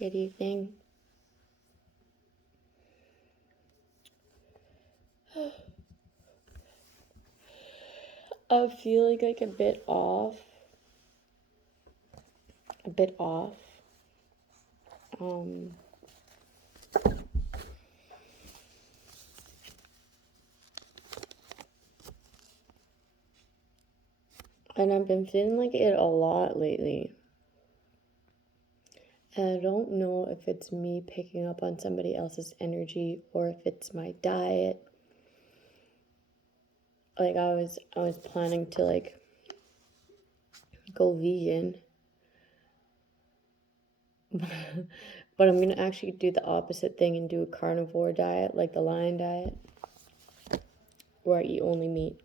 Good evening. I'm feeling like a bit off. And I've been feeling like it a lot lately. And I don't know if it's me picking up on somebody else's energy or if it's my diet. Like I was planning to like go vegan. But I'm gonna actually do the opposite thing and do a carnivore diet, like the lion diet, where I eat only meat.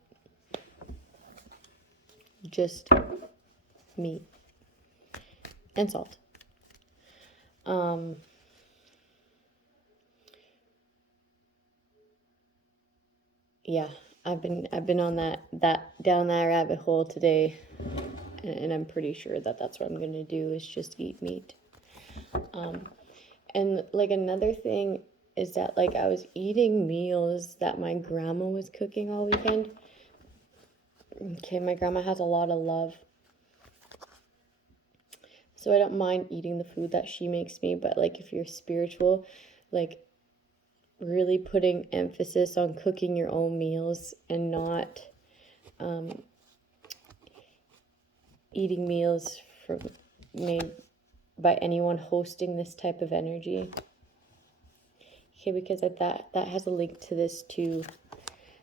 Just meat and salt. Yeah, I've been on that down that rabbit hole today, and I'm pretty sure that that's what I'm gonna do is just eat meat. And like another thing is that like I was eating meals that my grandma was cooking all weekend. Okay, my grandma has a lot of love, so I don't mind eating the food that she makes me. But like if you're spiritual, like really putting emphasis on cooking your own meals and not eating meals from made by anyone hosting this type of energy. Okay, because that has a link to this too.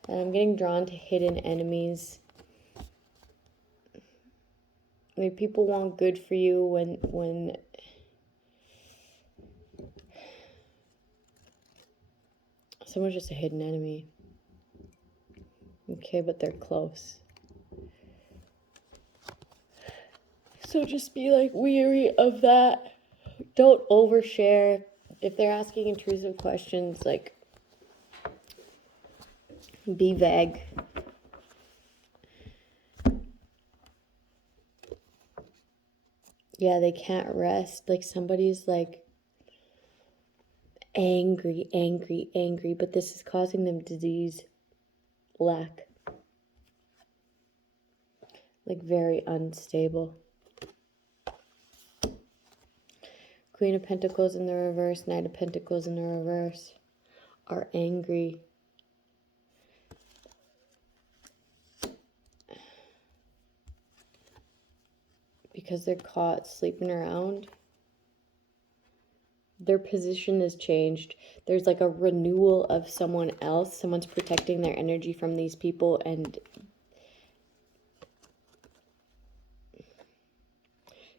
And I'm getting drawn to hidden enemies. I mean, people want good for you when someone's just a hidden enemy. Okay, but they're close. So just be like weary of that. Don't overshare. If they're asking intrusive questions, like be vague. Yeah, they can't rest. Like somebody's like angry, but this is causing them disease, lack. Like very unstable. Queen of Pentacles in the reverse, Knight of Pentacles in the reverse are angry. Because they're caught sleeping around. Their position has changed. There's like a renewal of someone else. Someone's protecting their energy from these people, and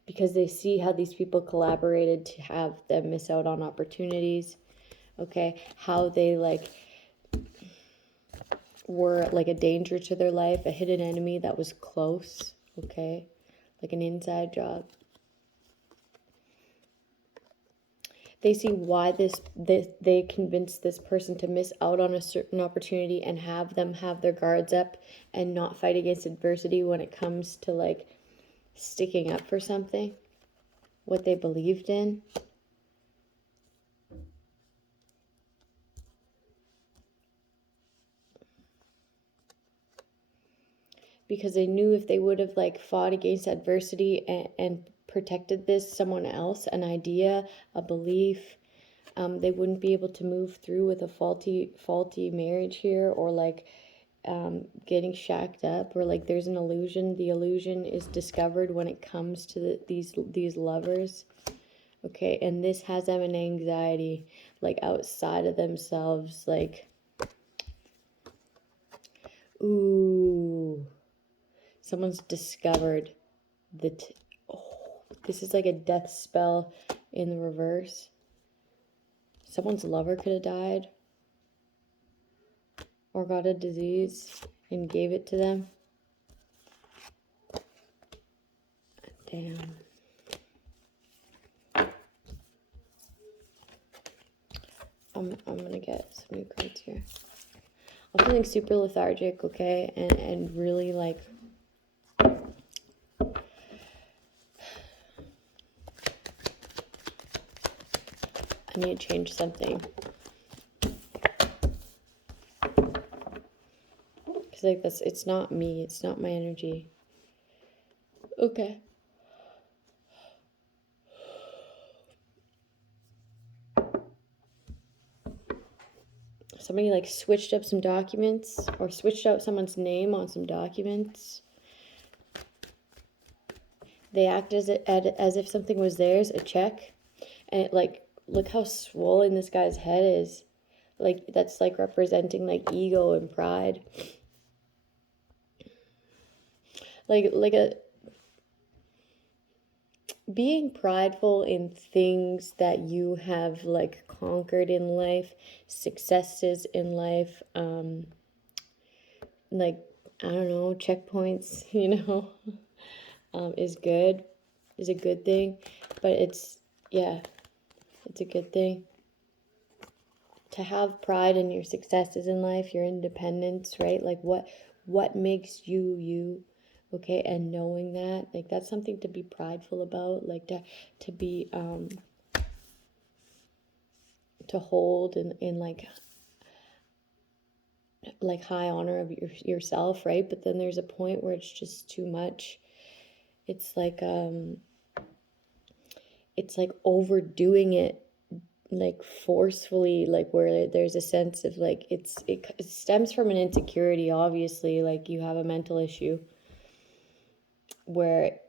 because they see how these people collaborated to have them miss out on opportunities. Okay, how they like were like a danger to their life, a hidden enemy that was close. Okay, like an inside job. They see why they convinced this person to miss out on a certain opportunity and have them have their guards up and not fight against adversity when it comes to like sticking up for something, what they believed in. Because they knew if they would have like fought against adversity and protected someone else, an idea, a belief, they wouldn't be able to move through with a faulty marriage here, or like getting shacked up, or like there's an illusion. The illusion is discovered when it comes to these lovers. Okay, and this has them in anxiety, like outside of themselves, like, ooh, someone's discovered that, this is like a death spell in the reverse. Someone's lover could have died or got a disease and gave it to them. Damn. I'm gonna get some new cards here. I'm feeling super lethargic, okay, and really like I need to change something. Because like this, it's not me. It's not my energy. Okay. Somebody like switched up some documents or switched out someone's name on some documents. They act as if something was theirs, a check. And it like, look how swollen this guy's head is. Like, that's like representing like ego and pride. Like being prideful in things that you have like conquered in life, successes in life, like, I don't know, checkpoints, you know, is a good thing. But it's a good thing. To have pride in your successes in life, your independence, right? Like what makes you you, okay? And knowing that, like, that's something to be prideful about, like to be to hold in like high honor of yourself, right? But then there's a point where it's just too much. It's like overdoing it, like forcefully, like where there's a sense of like it stems from an insecurity, obviously. Like, you have a mental issue where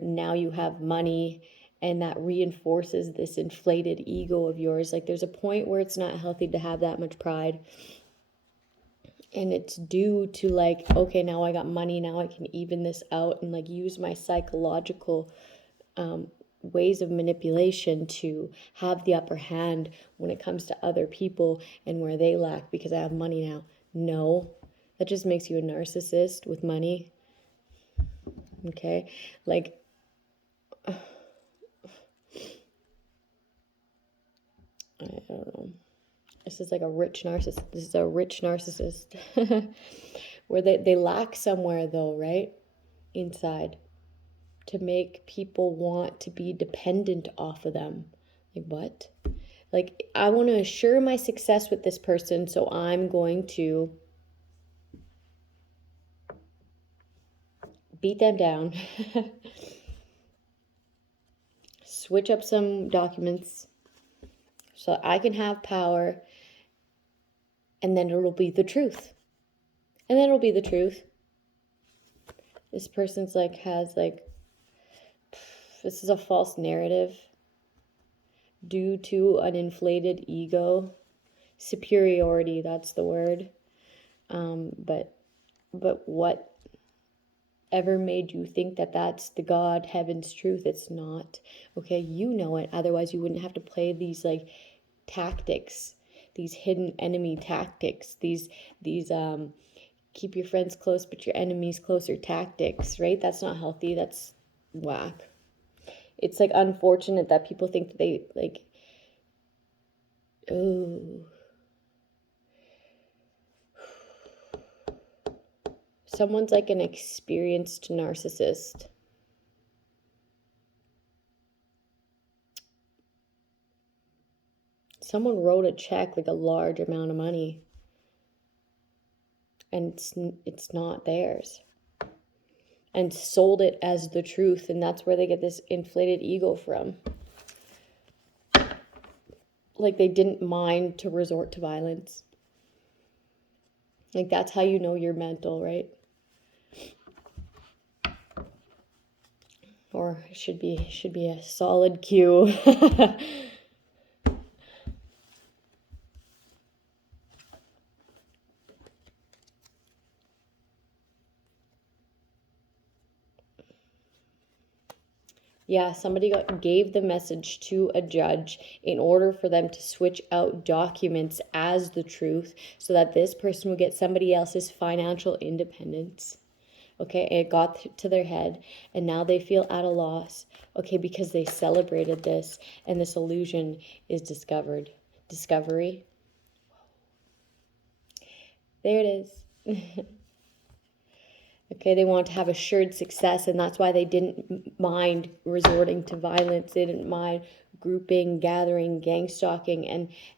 now you have money, and that reinforces this inflated ego of yours. Like, there's a point where it's not healthy to have that much pride, and it's due to like, okay, now I got money, now I can even this out and like use my psychological ways of manipulation to have the upper hand when it comes to other people and where they lack because I have money now. No, that just makes you a narcissist with money. Okay, like I don't know. This is like a rich narcissist. This is a rich narcissist where they lack somewhere though, right? Inside, to make people want to be dependent off of them. Like, what? Like, I want to assure my success with this person, so I'm going to beat them down, switch up some documents so I can have power, and then it'll be the truth. And then it'll be the truth. This person's like, has like, this is a false narrative due to an inflated ego. Superiority, that's the word. But what ever made you think that that's the God, heaven's truth? It's not. Okay, you know it. Otherwise, you wouldn't have to play these like tactics, these hidden enemy tactics, these keep your friends close but your enemies closer tactics, right? That's not healthy. That's whack. It's like unfortunate that people think that they like, oh, someone's like an experienced narcissist. Someone wrote a check, like a large amount of money, and it's not theirs, and sold it as the truth, and that's where they get this inflated ego from. Like, they didn't mind to resort to violence. Like, that's how you know you're mental, right? Or it should be a solid cue. Yeah, somebody gave the message to a judge in order for them to switch out documents as the truth so that this person would get somebody else's financial independence. Okay, and it got to their head, and now they feel at a loss, okay, because they celebrated this, and this illusion is discovered. Discovery. There it is. Okay, they want to have assured success, and that's why they didn't mind resorting to violence. They didn't mind grouping, gathering, gang stalking,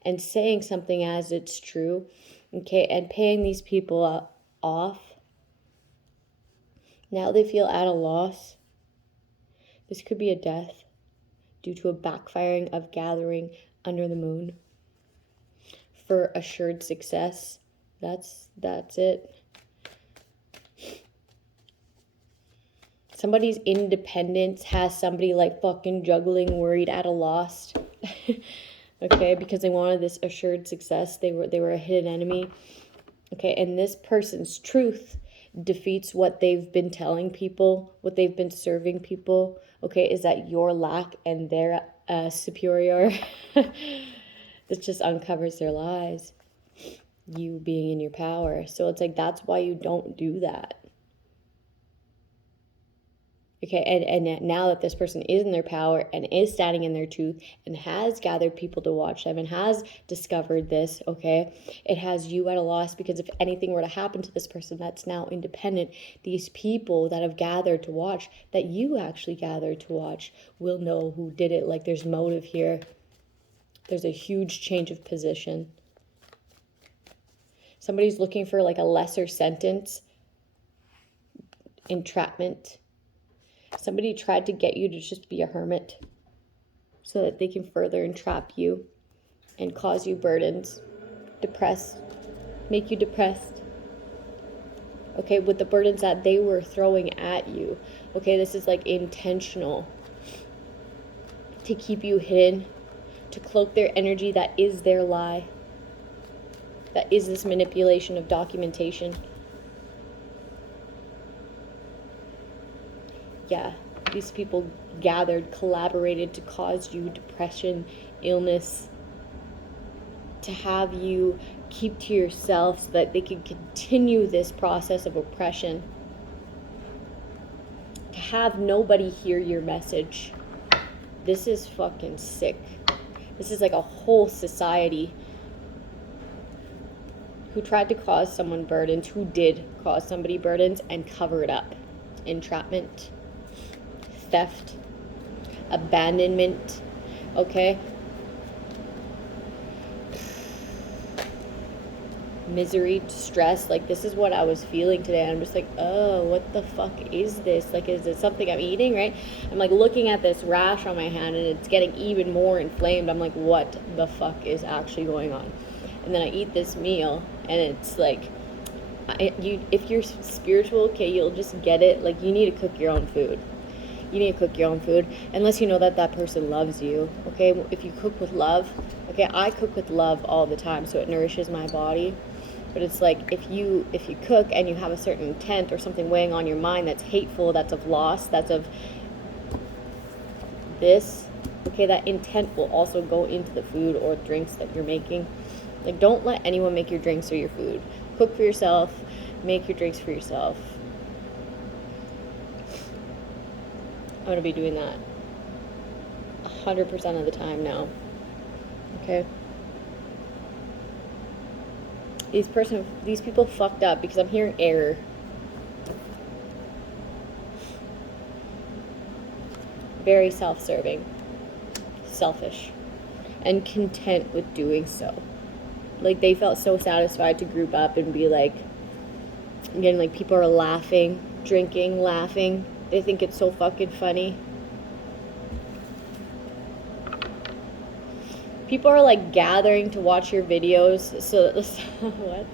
and saying something as it's true, okay, and paying these people off. Now they feel at a loss. This could be a death due to a backfiring of gathering under the moon for assured success. That's it. Somebody's independence has somebody like fucking juggling, worried, at a loss. Okay, because they wanted this assured success. They were a hidden enemy. Okay, and this person's truth defeats what they've been telling people, what they've been serving people. Okay, is that your lack and their superior. This just uncovers their lies. You being in your power. So it's like, that's why you don't do that. Okay, and now that this person is in their power and is standing in their truth and has gathered people to watch them and has discovered this, okay, it has you at a loss, because if anything were to happen to this person that's now independent, these people that have gathered to watch, that you actually gathered to watch, will know who did it. Like, there's motive here. There's a huge change of position. Somebody's looking for like a lesser sentence, entrapment. Somebody tried to get you to just be a hermit so that they can further entrap you and cause you burdens, make you depressed. Okay, with the burdens that they were throwing at you. Okay, this is like intentional to keep you hidden, to cloak their energy that is their lie, that is this manipulation of documentation. Yeah, these people gathered, collaborated to cause you depression, illness, to have you keep to yourself so that they can continue this process of oppression, to have nobody hear your message. This is fucking sick. This is like a whole society who tried to cause someone burdens, who did cause somebody burdens and cover it up. Entrapment, theft, abandonment, okay? Misery, stress. Like, this is what I was feeling today. I'm just like, oh, what the fuck is this? Like, is it something I'm eating, right? I'm like looking at this rash on my hand and it's getting even more inflamed. I'm like, what the fuck is actually going on? And then I eat this meal and it's like, if you're spiritual, okay, you'll just get it. Like, you need to cook your own food. You need to cook your own food, unless you know that that person loves you, okay? If you cook with love, okay, I cook with love all the time, so it nourishes my body. But it's like, if you cook and you have a certain intent or something weighing on your mind that's hateful, that's of loss, that's of this, okay, that intent will also go into the food or drinks that you're making. Like, don't let anyone make your drinks or your food. Cook for yourself, make your drinks for yourself. I'm going to be doing that 100% of the time now. Okay? These people fucked up because I'm hearing error. Very self-serving, selfish, and content with doing so. Like, they felt so satisfied to group up and be like, again, like, people are laughing, drinking, laughing. They think it's so fucking funny. People are like gathering to watch your videos. So, what?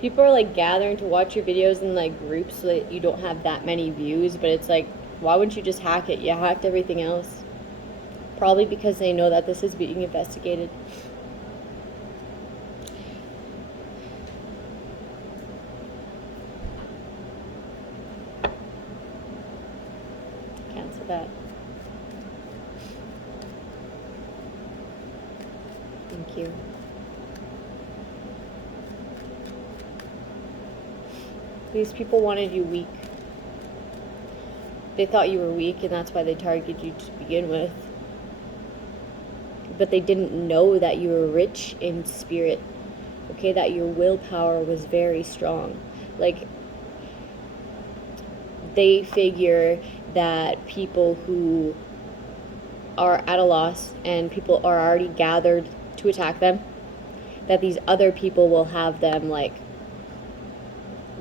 People are like gathering to watch your videos in like groups so that you don't have that many views. But it's like, why wouldn't you just hack it? You hacked everything else. Probably because they know that this is being investigated. Cancel that. Thank you. These people wanted you weak. They thought you were weak, and that's why they targeted you to begin with. But they didn't know that you were rich in spirit. Okay, that your willpower was very strong. Like, they figure that people who are at a loss and people are already gathered to attack them, that these other people will have them like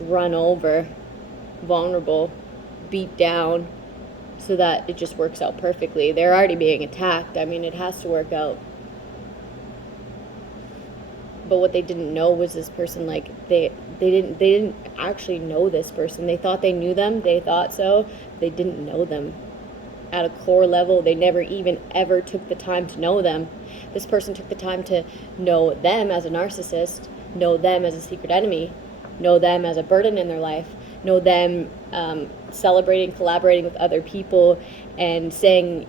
run over, vulnerable, beat down, so that it just works out perfectly. They're already being attacked. I mean, it has to work out. But what they didn't know was this person, like, they didn't actually know this person. They thought they knew them. They thought so. They didn't know them. At a core level, they never even ever took the time to know them. This person took the time to know them as a narcissist, know them as a secret enemy, know them as a burden in their life, know them celebrating, collaborating with other people, and saying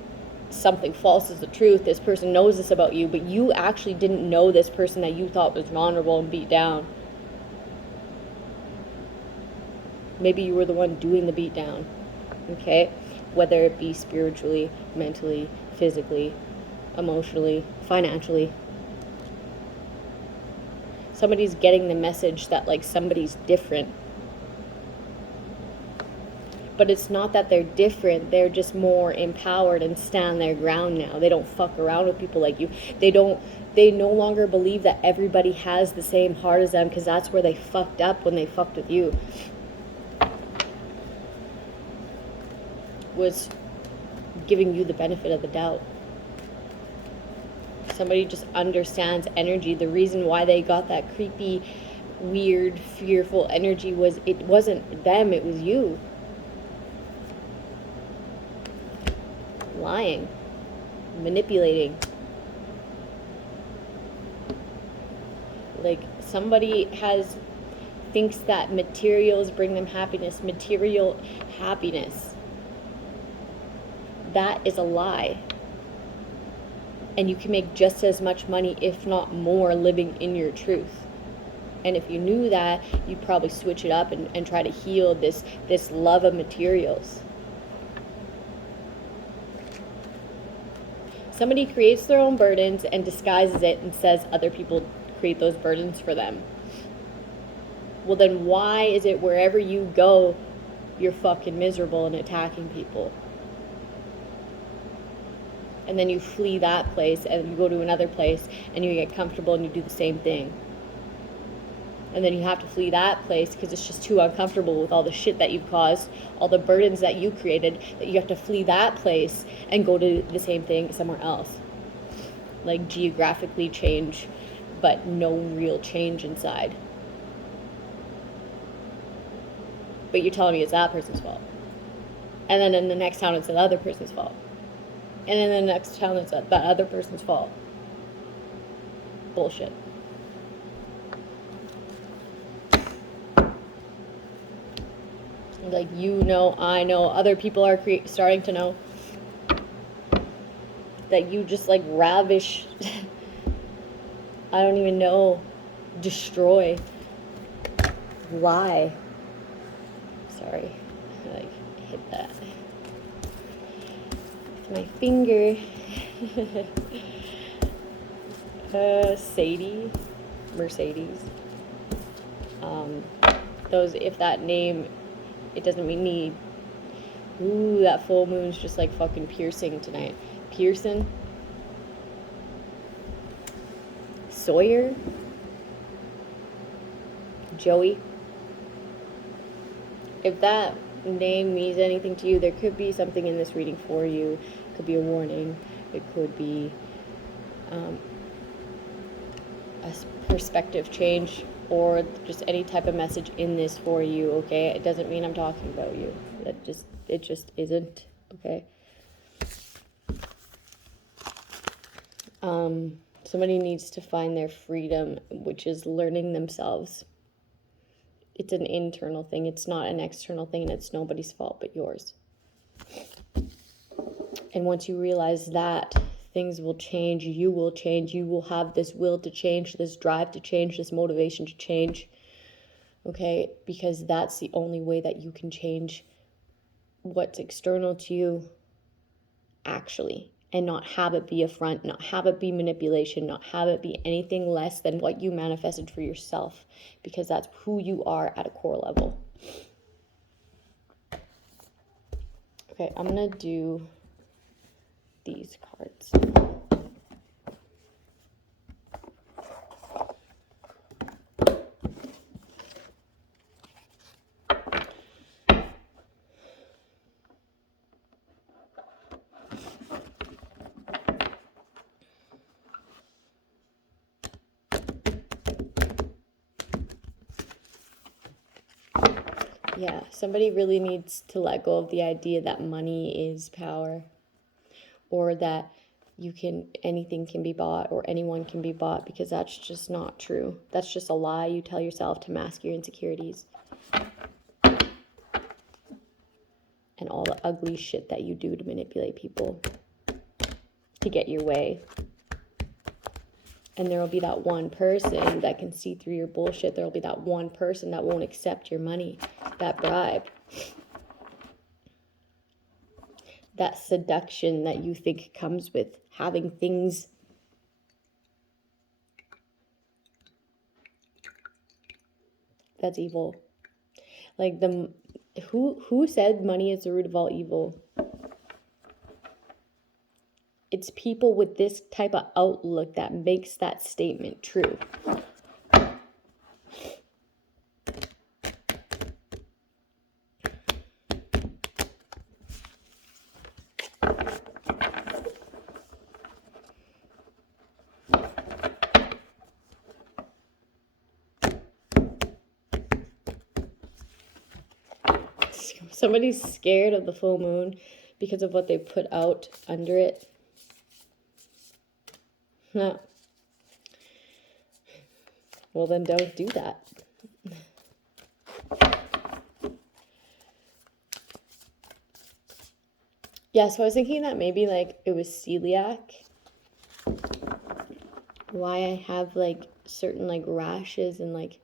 something false is the truth. This person knows this about you, but you actually didn't know this person that you thought was vulnerable and beat down. Maybe you were the one doing the beat down, okay? Whether it be spiritually, mentally, physically, emotionally, financially. Somebody's getting the message that, like, somebody's different. But it's not that they're different. They're just more empowered and stand their ground now. They don't fuck around with people like you. They no longer believe that everybody has the same heart as them, because that's where they fucked up when they fucked with you. Was giving you the benefit of the doubt. Somebody just understands energy. The reason why they got that creepy, weird, fearful energy was it wasn't them, it was you. Lying, manipulating. Like, somebody thinks that materials bring them happiness, material happiness. That is a lie. And you can make just as much money, if not more, living in your truth. And if you knew that, you'd probably switch it up and try to heal this love of materials. Somebody creates their own burdens and disguises it and says other people create those burdens for them. Well, then why is it wherever you go, you're fucking miserable and attacking people? And then you flee that place and you go to another place and you get comfortable and you do the same thing. And then you have to flee that place because it's just too uncomfortable with all the shit that you've caused, all the burdens that you created, that you have to flee that place and go to the same thing somewhere else. Like, geographically change, but no real change inside. But you're telling me it's that person's fault. And then in the next town it's the other person's fault. And in the next town it's that other person's fault. Bullshit. Like, you know, I know, other people are starting to know that you just, like, ravish, I don't even know, destroy, lie. Sorry, I, like, hit that with my finger. Mercedes. Those, if that name, it doesn't mean me. Ooh, that full moon's just like fucking piercing tonight. Pearson. Sawyer. Joey. If that name means anything to you, there could be something in this reading for you. It could be a warning. It could be a perspective change, or just any type of message in this for you, okay? It doesn't mean I'm talking about you. It just isn't, okay? Somebody needs to find their freedom, which is learning themselves. It's an internal thing. It's not an external thing, and it's nobody's fault but yours. And once you realize that, things will change, you will change, you will have this will to change, this drive to change, this motivation to change, okay? Because that's the only way that you can change what's external to you, actually, and not have it be a front, not have it be manipulation, not have it be anything less than what you manifested for yourself, because that's who you are at a core level. Okay, I'm going to do these cards. Yeah, somebody really needs to let go of the idea that money is power, or that anything can be bought or anyone can be bought, because that's just not true. That's just a lie you tell yourself to mask your insecurities and all the ugly shit that you do to manipulate people to get your way. And there will be that one person that can see through your bullshit. There will be that one person that won't accept your money, that bribe, that seduction that you think comes with having things. That's evil. Like who said money is the root of all evil? It's people with this type of outlook that makes that statement true. Somebody's scared of the full moon because of what they put out under it. No. Well, then don't do that. Yeah, so I was thinking that maybe like it was celiac. Why I have like certain like rashes and like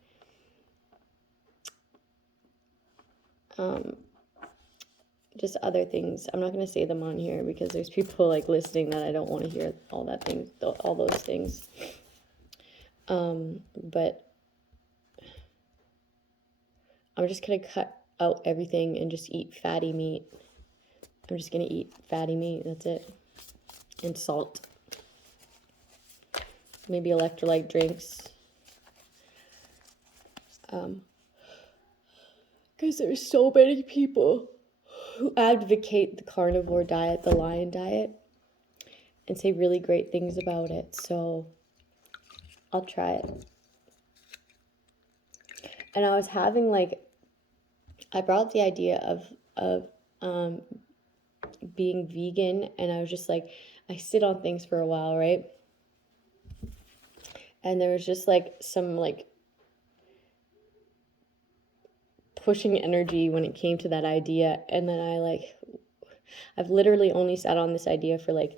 just other things. I'm not going to say them on here because there's people like listening that I don't want to hear all those things. But I'm just going to cut out everything and just eat fatty meat. I'm just going to eat fatty meat. That's it. And salt. Maybe electrolyte drinks. Because there's so many people who advocate the carnivore diet, the lion diet, and say really great things about it. So I'll try it. And I was having like, I brought up the idea of being vegan, and I was just like, I sit on things for a while, right? And there was just like some like pushing energy when it came to that idea. And then I've literally only sat on this idea for like,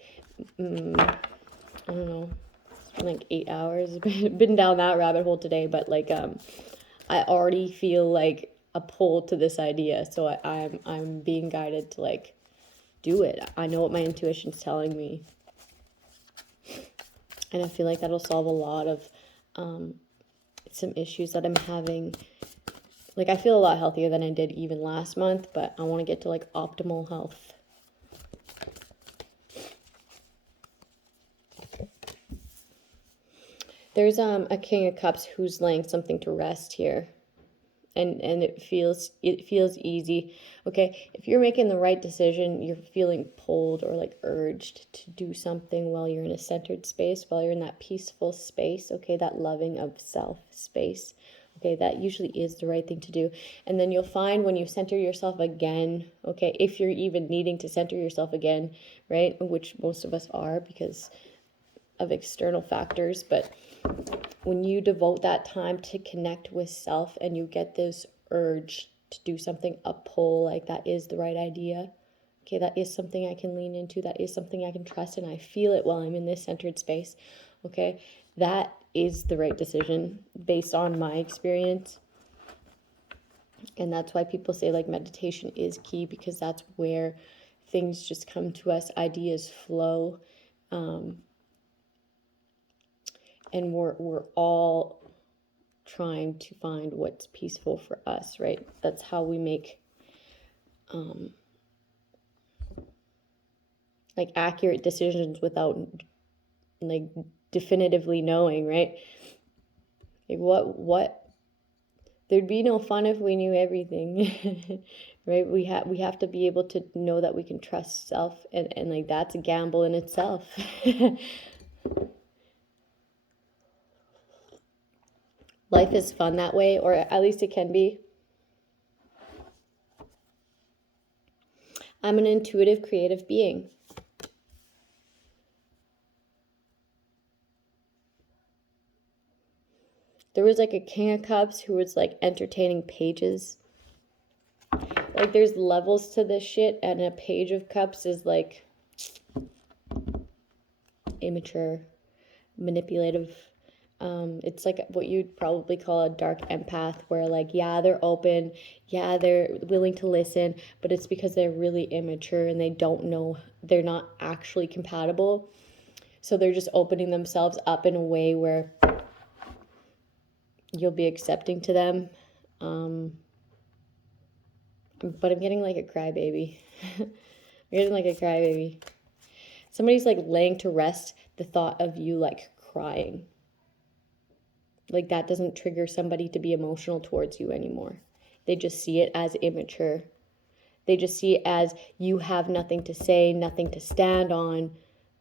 I don't know, it's been like 8 hours. Been down that rabbit hole today, but like, I already feel like a pull to this idea. So I'm being guided to like do it. I know what my intuition's telling me. And I feel like that'll solve a lot of some issues that I'm having. Like, I feel a lot healthier than I did even last month, but I want to get to like optimal health. There's a King of Cups who's laying something to rest here. And it feels easy. Okay, if you're making the right decision, you're feeling pulled or like urged to do something while you're in a centered space, while you're in that peaceful space, okay, that loving of self space. Okay, that usually is the right thing to do. And then you'll find when you center yourself again, okay, if you're even needing to center yourself again, right, which most of us are because of external factors, but when you devote that time to connect with self and you get this urge to do something, a pull, like that is the right idea. Okay, that is something I can lean into. That is something I can trust, and I feel it while I'm in this centered space. Okay, that is the right decision based on my experience. And that's why people say like meditation is key, because that's where things just come to us, ideas flow. And we're all trying to find what's peaceful for us, right? That's how we make like accurate decisions without like definitively knowing, right? Like what there'd be no fun if we knew everything. Right? We have to be able to know that we can trust self, and like that's a gamble in itself. Life is fun that way, or at least it can be. I'm an intuitive, creative being. There was like a King of Cups who was like entertaining pages. Like there's levels to this shit, and a Page of Cups is like immature, manipulative. It's like what you'd probably call a dark empath, where like, yeah, they're open, yeah, they're willing to listen, but it's because they're really immature and they don't know, they're not actually compatible. So they're just opening themselves up in a way where you'll be accepting to them. But I'm getting like a crybaby. I'm getting like a crybaby. Somebody's like laying to rest the thought of you like crying. Like that doesn't trigger somebody to be emotional towards you anymore. They just see it as immature. They just see it as you have nothing to say, nothing to stand on,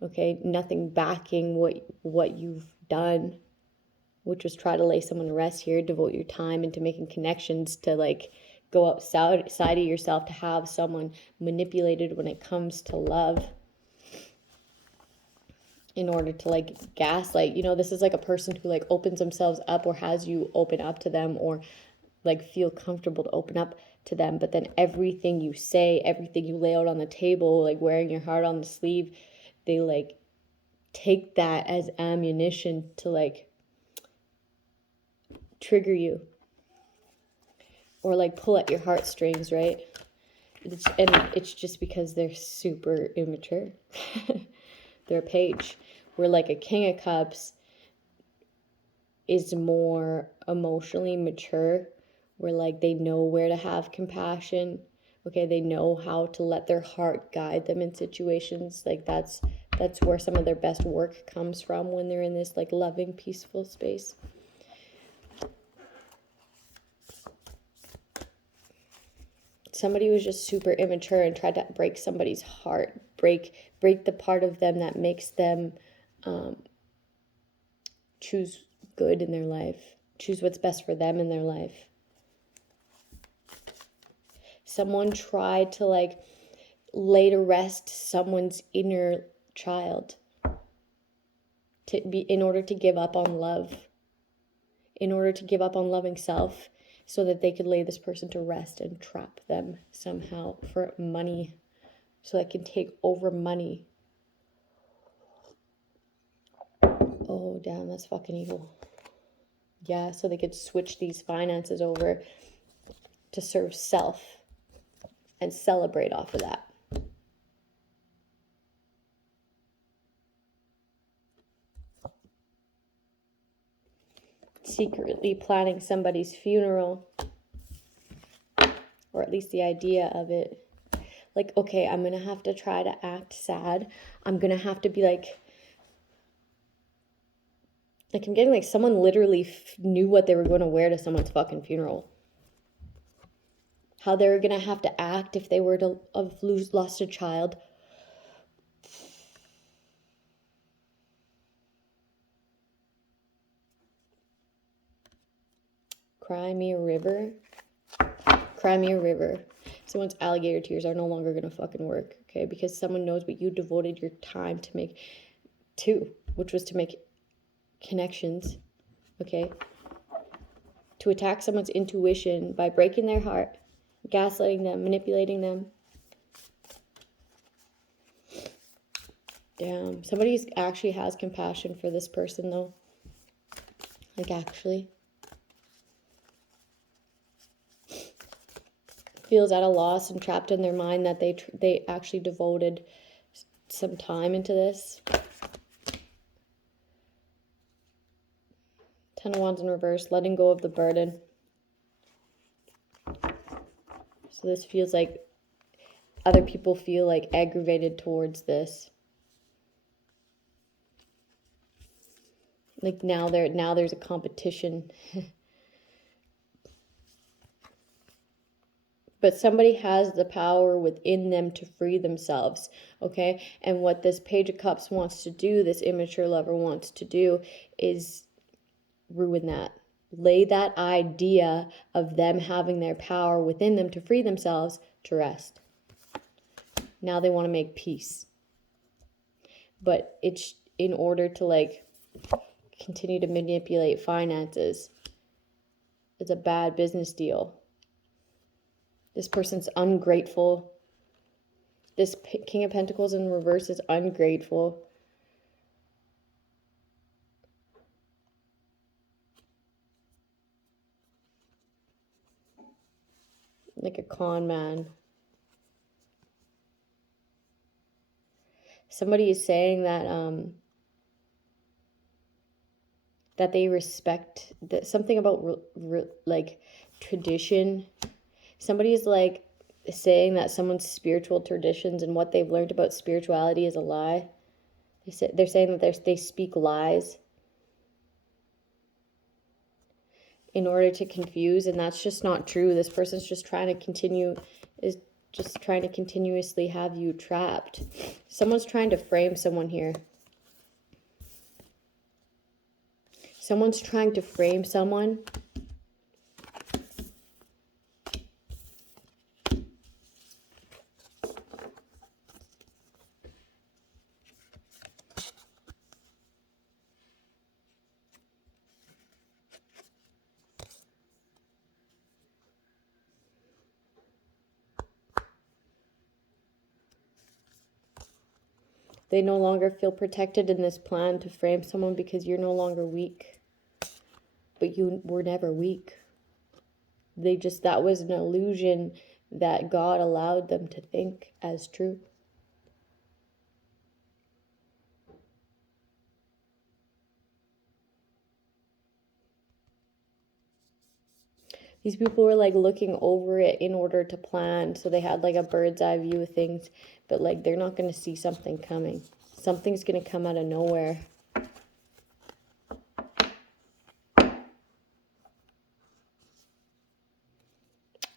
okay? Nothing backing what you've done, which was try to lay someone to rest here, devote your time into making connections to like go outside of yourself, to have someone manipulated when it comes to love, in order to like gaslight. You know, this is like a person who like opens themselves up, or has you open up to them, or like feel comfortable to open up to them. But then everything you say, everything you lay out on the table, like wearing your heart on the sleeve, they like take that as ammunition to like trigger you, or like pull at your heartstrings, right? It's just because they're super immature. They're a Page. Where like a King of Cups is more emotionally mature, where like they know where to have compassion. Okay, they know how to let their heart guide them in situations. Like that's where some of their best work comes from, when they're in this like loving, peaceful space. Somebody was just super immature and tried to break somebody's heart, break the part of them that makes them choose good in their life, choose what's best for them in their life. Someone tried to like lay to rest someone's inner child in order to give up on love, in order to give up on loving self, so that they could lay this person to rest and trap them somehow for money, so they can take over money. Oh, damn, that's fucking evil. Yeah, so they could switch these finances over to serve self and celebrate off of that. Secretly planning somebody's funeral, or at least the idea of it. Like, okay, I'm gonna have to try to act sad. I'm gonna have to be like I'm getting like someone literally knew what they were going to wear to someone's fucking funeral. How they were gonna have to act if they were to have lost a child. Cry me a river. Cry me a river. Someone's alligator tears are no longer gonna fucking work, okay? Because someone knows what you devoted your time to make to, which was to make connections, okay? To attack someone's intuition by breaking their heart, gaslighting them, manipulating them. Damn. Somebody actually has compassion for this person, though. Like, actually. Feels at a loss and trapped in their mind that they actually devoted some time into this. Ten of Wands in reverse, letting go of the burden. So this feels like other people feel like aggravated towards this. Like now there's a competition. But somebody has the power within them to free themselves, okay? And what this Page of Cups wants to do, this immature lover wants to do, is ruin that. Lay that idea of them having their power within them to free themselves to rest. Now they want to make peace. But it's in order to like continue to manipulate finances. It's a bad business deal. This person's ungrateful. This King of Pentacles in reverse is ungrateful. Like a con man. Somebody is saying that that they respect that something about like tradition. Somebody is like saying that someone's spiritual traditions and what they've learned about spirituality is a lie. They're saying that they speak lies in order to confuse, and that's just not true. This person's just trying to continuously have you trapped. Someone's trying to frame someone here. Someone's trying to frame someone. They no longer feel protected in this plan to frame someone because you're no longer weak. But you were never weak. That was an illusion that God allowed them to think as true. These people were like looking over it in order to plan. So they had like a bird's eye view of things. But like they're not going to see something coming. Something's going to come out of nowhere.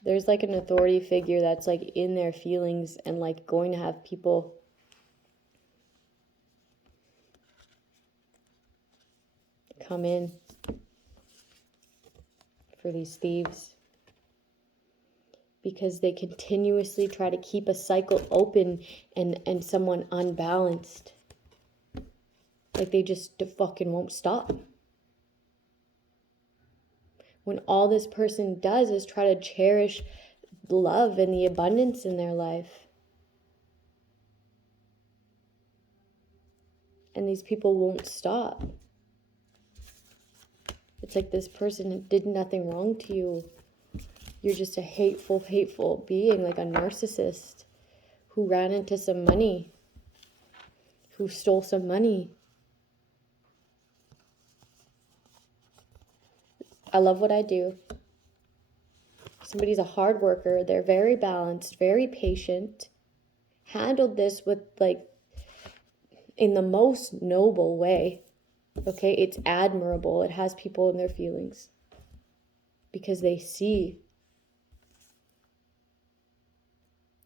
There's like an authority figure that's like in their feelings and like going to have people come in for these thieves. Because they continuously try to keep a cycle open and someone unbalanced. Like they just fucking won't stop. When all this person does is try to cherish love and the abundance in their life. And these people won't stop. It's like this person did nothing wrong to you. You're just a hateful, hateful being, like a narcissist who ran into some money, who stole some money. I love what I do. Somebody's a hard worker. They're very balanced, very patient. Handled this with like, in the most noble way. Okay, it's admirable. It has people in their feelings. Because they see.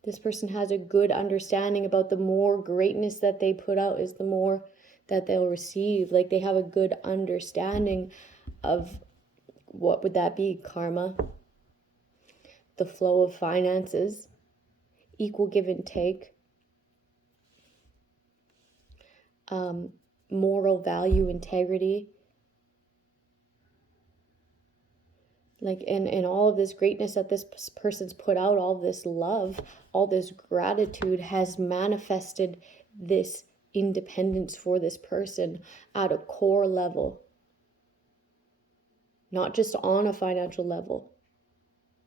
This person has a good understanding about the more greatness that they put out is the more that they'll receive. Like they have a good understanding of, what would that be? Karma. The flow of finances. Equal give and take. Moral value, integrity. Like, and all of this greatness that this person's put out, all this love, all this gratitude has manifested this independence for this person at a core level. Not just on a financial level.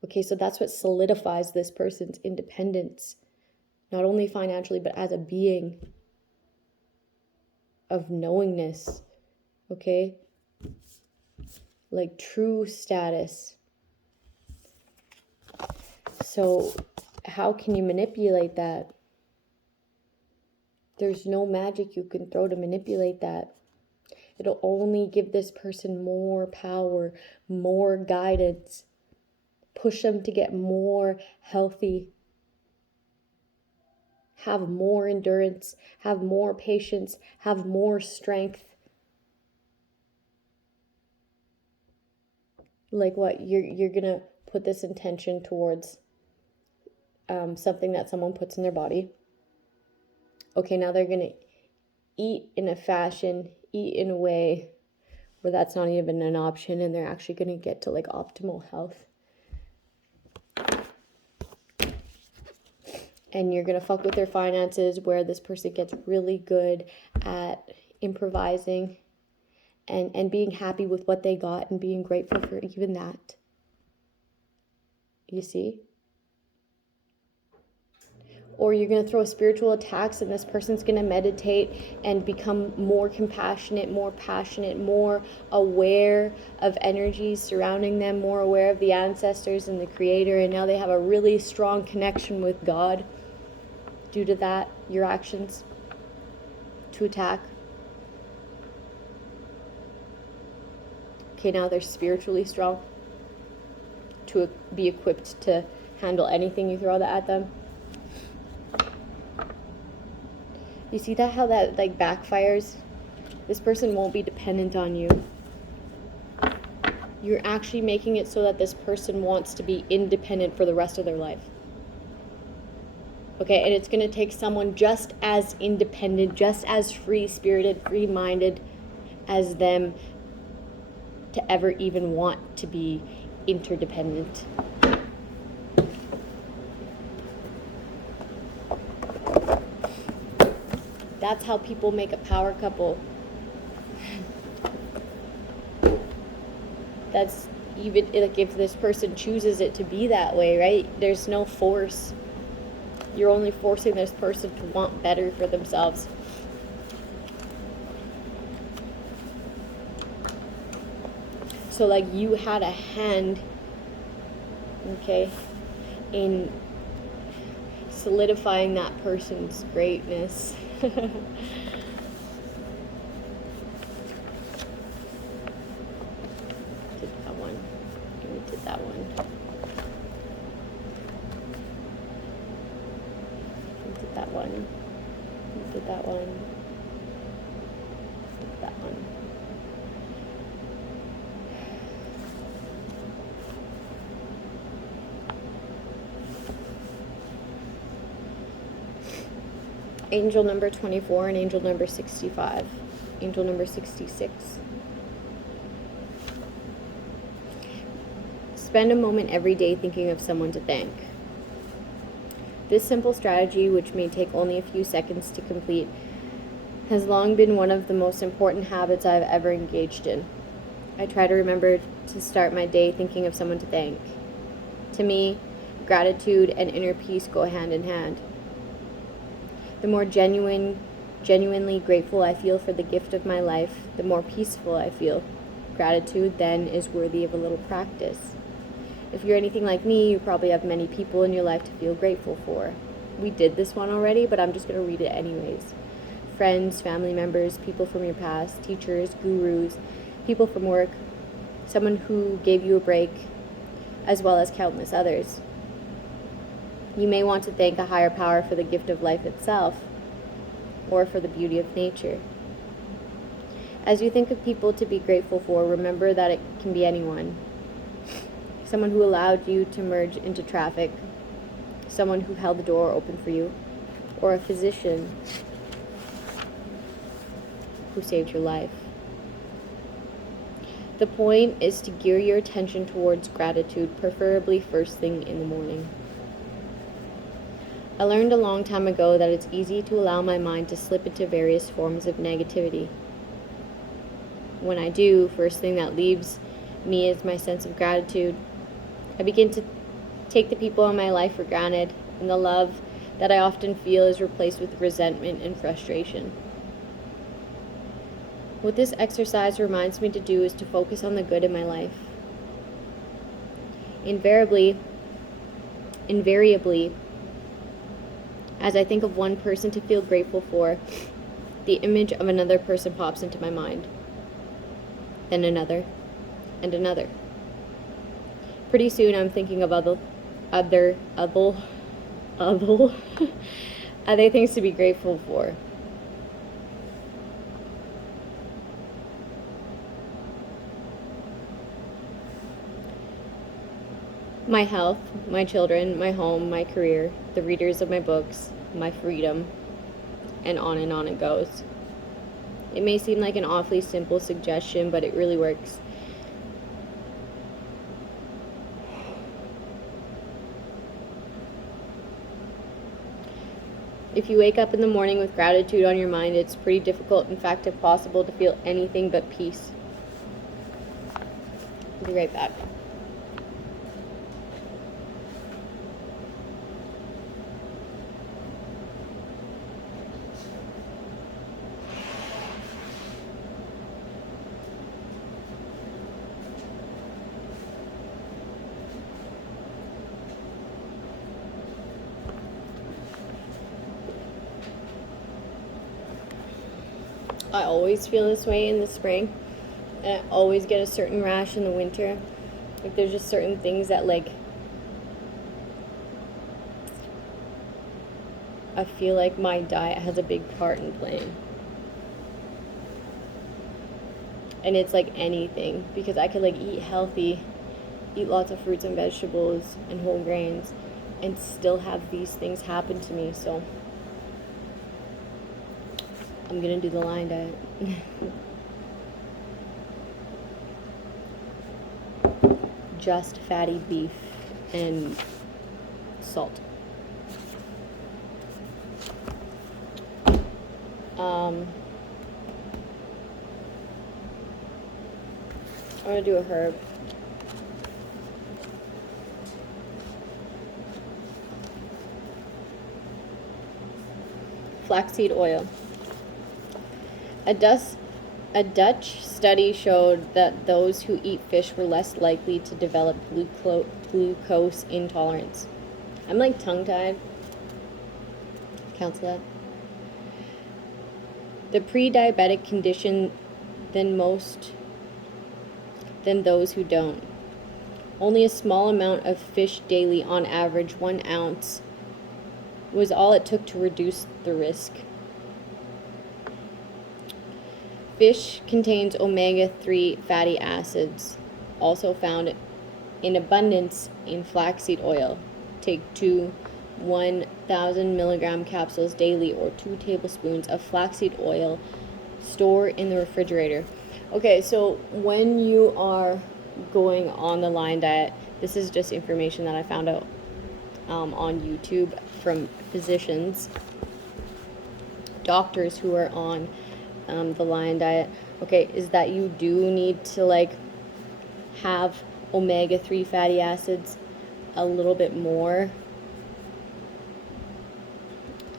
Okay, so that's what solidifies this person's independence. Not only financially, but as a being of knowingness. Okay? Like true status. So how can you manipulate that? There's no magic you can throw to manipulate that. It'll only give this person more power, more guidance, push them to get more healthy, have more endurance, have more patience, have more strength. Like what? You're gonna put this intention towards something that someone puts in their body. Okay, now they're gonna eat in a fashion, eat in a way where that's not even an option, and they're actually gonna get to like optimal health. And you're gonna fuck with their finances, where this person gets really good at improvising and being happy with what they got and being grateful for even that. You see? Or you're going to throw spiritual attacks, and this person's going to meditate and become more compassionate, more passionate, more aware of energies surrounding them, more aware of the ancestors and the creator. And now they have a really strong connection with God due to that, your actions to attack. Okay, now they're spiritually strong to be equipped to handle anything you throw at them. You see that, how that like backfires? This person won't be dependent on you. You're actually making it so that this person wants to be independent for the rest of their life. Okay, and it's going to take someone just as independent, just as free-spirited, free-minded as them to ever even want to be interdependent. That's how people make a power couple. That's even like if this person chooses it to be that way, right? There's no force. You're only forcing this person to want better for themselves. So like you had a hand, okay, in solidifying that person's greatness. Did that one. We did that one. We did that one. We did that one. We did that one. Angel number 24 and angel number 65. Angel number 66. Spend a moment every day thinking of someone to thank. This simple strategy, which may take only a few seconds to complete, has long been one of the most important habits I've ever engaged in. I try to remember to start my day thinking of someone to thank. To me, gratitude and inner peace go hand in hand. The more genuinely grateful I feel for the gift of my life, the more peaceful I feel. Gratitude, then, is worthy of a little practice. If you're anything like me, you probably have many people in your life to feel grateful for. We did this one already, but I'm just going to read it anyways. Friends, family members, people from your past, teachers, gurus, people from work, someone who gave you a break, as well as countless others. You may want to thank a higher power for the gift of life itself, or for the beauty of nature. As you think of people to be grateful for, remember that it can be anyone. Someone who allowed you to merge into traffic, someone who held the door open for you, or a physician who saved your life. The point is to gear your attention towards gratitude, preferably first thing in the morning. I learned a long time ago that it's easy to allow my mind to slip into various forms of negativity. When I do, first thing that leaves me is my sense of gratitude. I begin to take the people in my life for granted, and the love that I often feel is replaced with resentment and frustration. What this exercise reminds me to do is to focus on the good in my life. Invariably, As I think of one person to feel grateful for, the image of another person pops into my mind. Then another, and another. Pretty soon I'm thinking of other other things to be grateful for. My health, my children, my home, my career, the readers of my books, my freedom, and on it goes. It may seem like an awfully simple suggestion, but it really works. If you wake up in the morning with gratitude on your mind, it's pretty difficult, in fact impossible, to feel anything but peace. I'll be right back. I always feel this way in the spring, and I always get a certain rash in the winter. Like, there's just certain things that, like, I feel like my diet has a big part in playing. And it's like anything, because I could like eat healthy, eat lots of fruits and vegetables and whole grains, and still have these things happen to me. So I'm gonna do the line diet. Just fatty beef and salt. I'm gonna do a herb. Flaxseed oil. A Dutch study showed that those who eat fish were less likely to develop glucose intolerance. I'm like tongue-tied. Counts that. The pre-diabetic condition than those who don't. Only a small amount of fish daily, on average 1 ounce, was all it took to reduce the risk. Fish contains omega-3 fatty acids, also found in abundance in flaxseed oil. Take 2 1,000 milligram capsules daily, or 2 tablespoons of flaxseed oil. Store in the refrigerator. Okay, so when you are going on the line diet, this is just information that I found out on YouTube from physicians, doctors who are on the line diet. Okay, is that you do need to like have omega-3 fatty acids a little bit more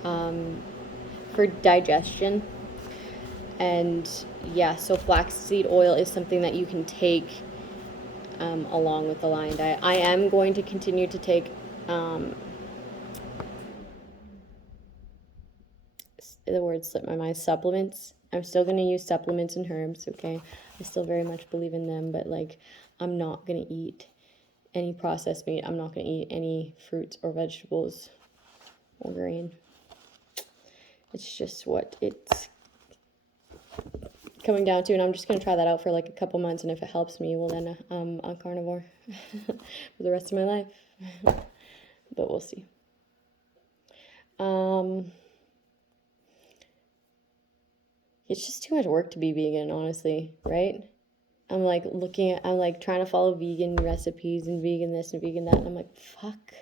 for digestion. And yeah, so flaxseed oil is something that you can take along with the lion diet. I am going to continue to take the word slipped my mind, supplements. I'm still going to use supplements and herbs, okay? I still very much believe in them, but like, I'm not going to eat any processed meat. I'm not going to eat any fruits or vegetables or grain. It's just what it's coming down to, and I'm just going to try that out for like a couple months, and if it helps me, well then I'm a carnivore for the rest of my life. But we'll see. It's just too much work to be vegan, honestly, right? I'm like trying to follow vegan recipes and vegan this and vegan that, and I'm like, fuck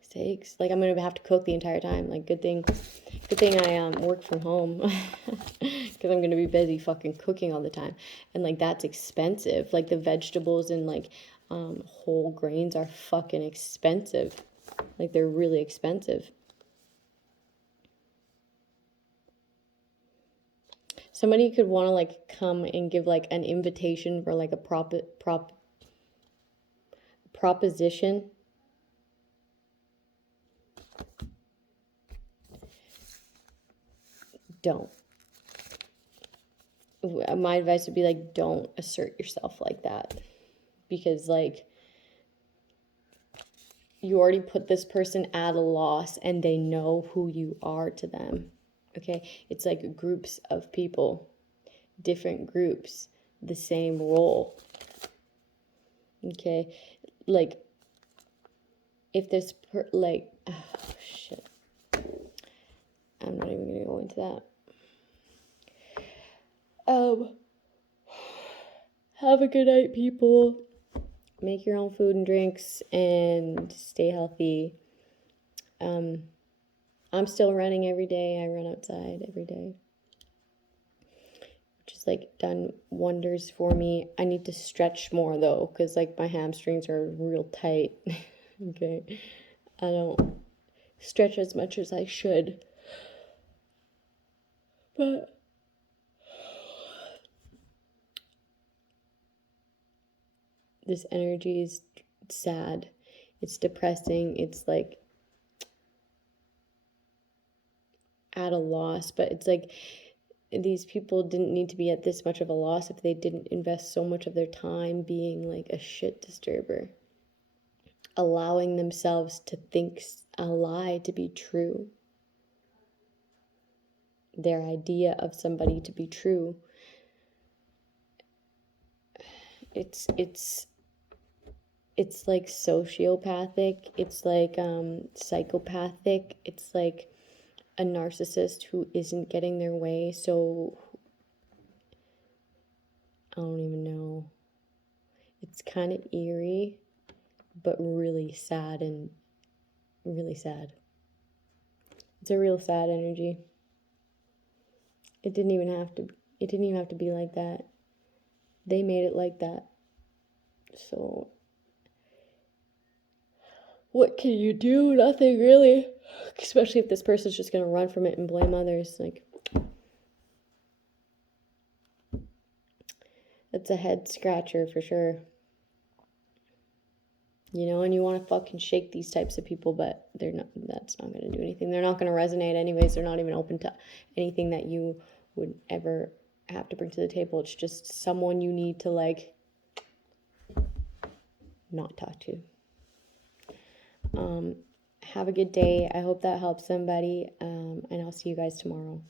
sakes, like I'm gonna have to cook the entire time. Like, good thing I work from home, because I'm gonna be busy fucking cooking all the time, and like that's expensive. Like the vegetables and like whole grains are fucking expensive. Like, they're really expensive. Somebody could want to like come and give like an invitation for like a proposition. don't. My advice would be like, don't assert yourself like that, because like you already put this person at a loss and they know who you are to them. Okay, it's like groups of people, different groups, the same role. Okay, like if this oh shit, I'm not even gonna go into that. Have a good night, people. Make your own food and drinks and stay healthy. I'm still running every day. I run outside every day, which has like done wonders for me. I need to stretch more though, because like my hamstrings are real tight. Okay, I don't stretch as much as I should, but this energy is sad. It's depressing. It's like at a loss, but it's like these people didn't need to be at this much of a loss if they didn't invest so much of their time being like a shit disturber, allowing themselves to think a lie to be true, their idea of somebody to be true. It's like sociopathic, it's like psychopathic, it's like a narcissist who isn't getting their way. So I don't even know. It's kind of eerie, but really sad and really sad. It's a real sad energy. It didn't even have to be like that. They made it like that. So what can you do? Nothing really. Especially if this person's just going to run from it and blame others. Like, that's a head scratcher for sure. You know, and you want to fucking shake these types of people, but that's not going to do anything. They're not going to resonate anyways. They're not even open to anything that you would ever have to bring to the table. It's just someone you need to like not talk to. Have a good day. I hope that helps somebody, and I'll see you guys tomorrow.